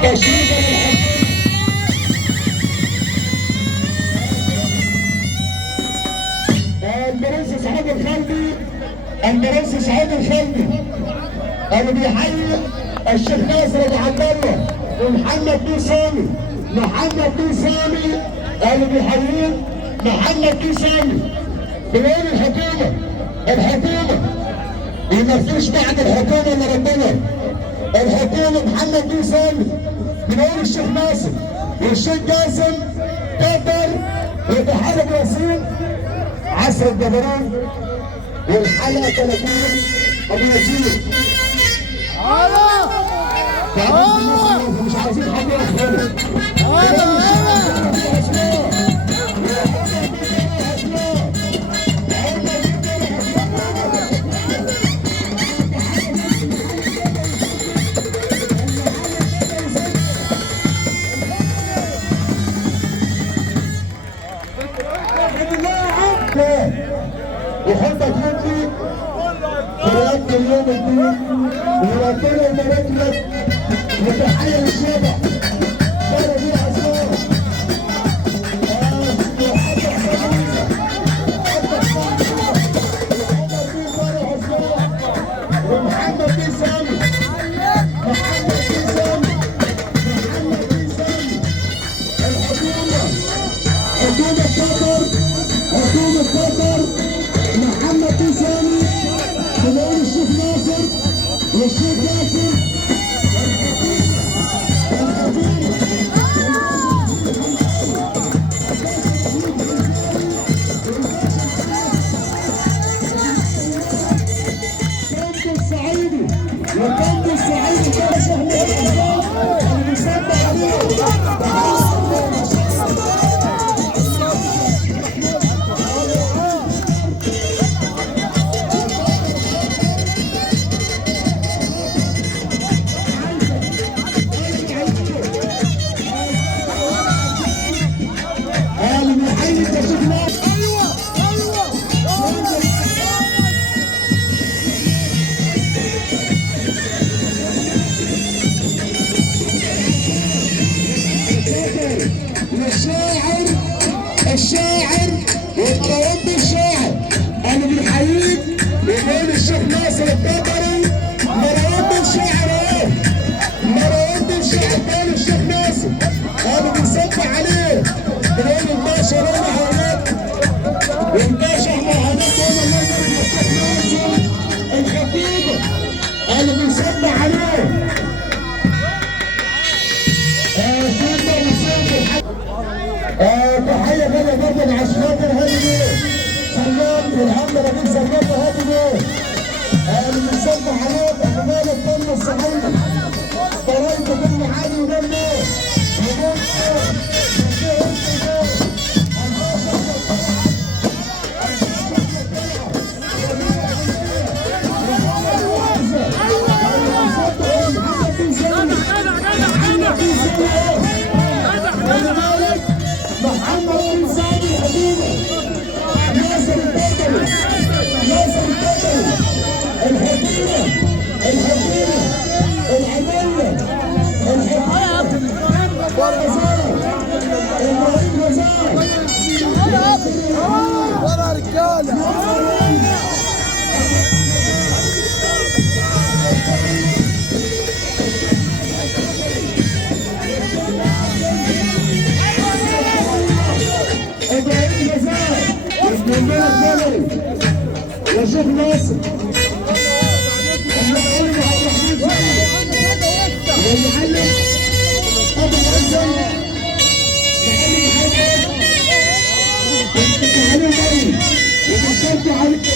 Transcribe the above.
تشريفا البرنس سعيد الخلدي، البرنس سعيد الخلدي اللي بيحيي الشيخ ناصر ابو عبد الله ومحمد بن سامي، محمد بن سامي اللي بيحييه محمد بن سامي. بيقول الحكومه وما فيش بعد الحكومه الا ربنا. الحكومه محمد بن سامي، بنقول الشيخ ناصر والشيخ جاسم قدر وتحالف ياسين عصر الجبران والحلقه 30 ابو ياسين. مش عايزين حد يخرج. وحبك مني فرقت اليوم الدين وربنا يبارك لك وتحيه للشبع بلد الاسرار ومحمد بن سامي، محمد بن سامي، محمد بن سامي. الحكومه حكومه قطر، حكومه قطر محمد بن سامي بنقول الشيخ ناصر والشيخ ياسر. الكنز الصعيدي والكنز الصعيدي كان شيخ اللي بيصدق عليه. الشاعر ومروان بالشاعر اللي بيحييك بيقول الشيخ ناصر القطري. مروان بالشاعر اهو، مروان بالشاعر بيقول الشيخ ناصر اللي بيصب عليه بيقول الباشا رامي هونات والباشا مهونات. هو الله يبارك الشيخ ناصر الخطيبه اللي بيصب عليه. تحية غالية جدا عشان هادي بيه سلام والعم ربيع سلام وهادي بيه اللي بنسمع عليه بأعمال الدم الصحيح ضرايب بن علي وبن محمد بن سامي حبيبي ناصر القطري، ناصر القطري الحكيمه العمله ابراهيم غزال ورا رجاله. ابراهيم غزال من بلد بلدي يا شيخ ناصر المعلم عبد الرحمن والمعلم ابو الحسن معلم حاجه كنت عليه قوي وكنت عليه.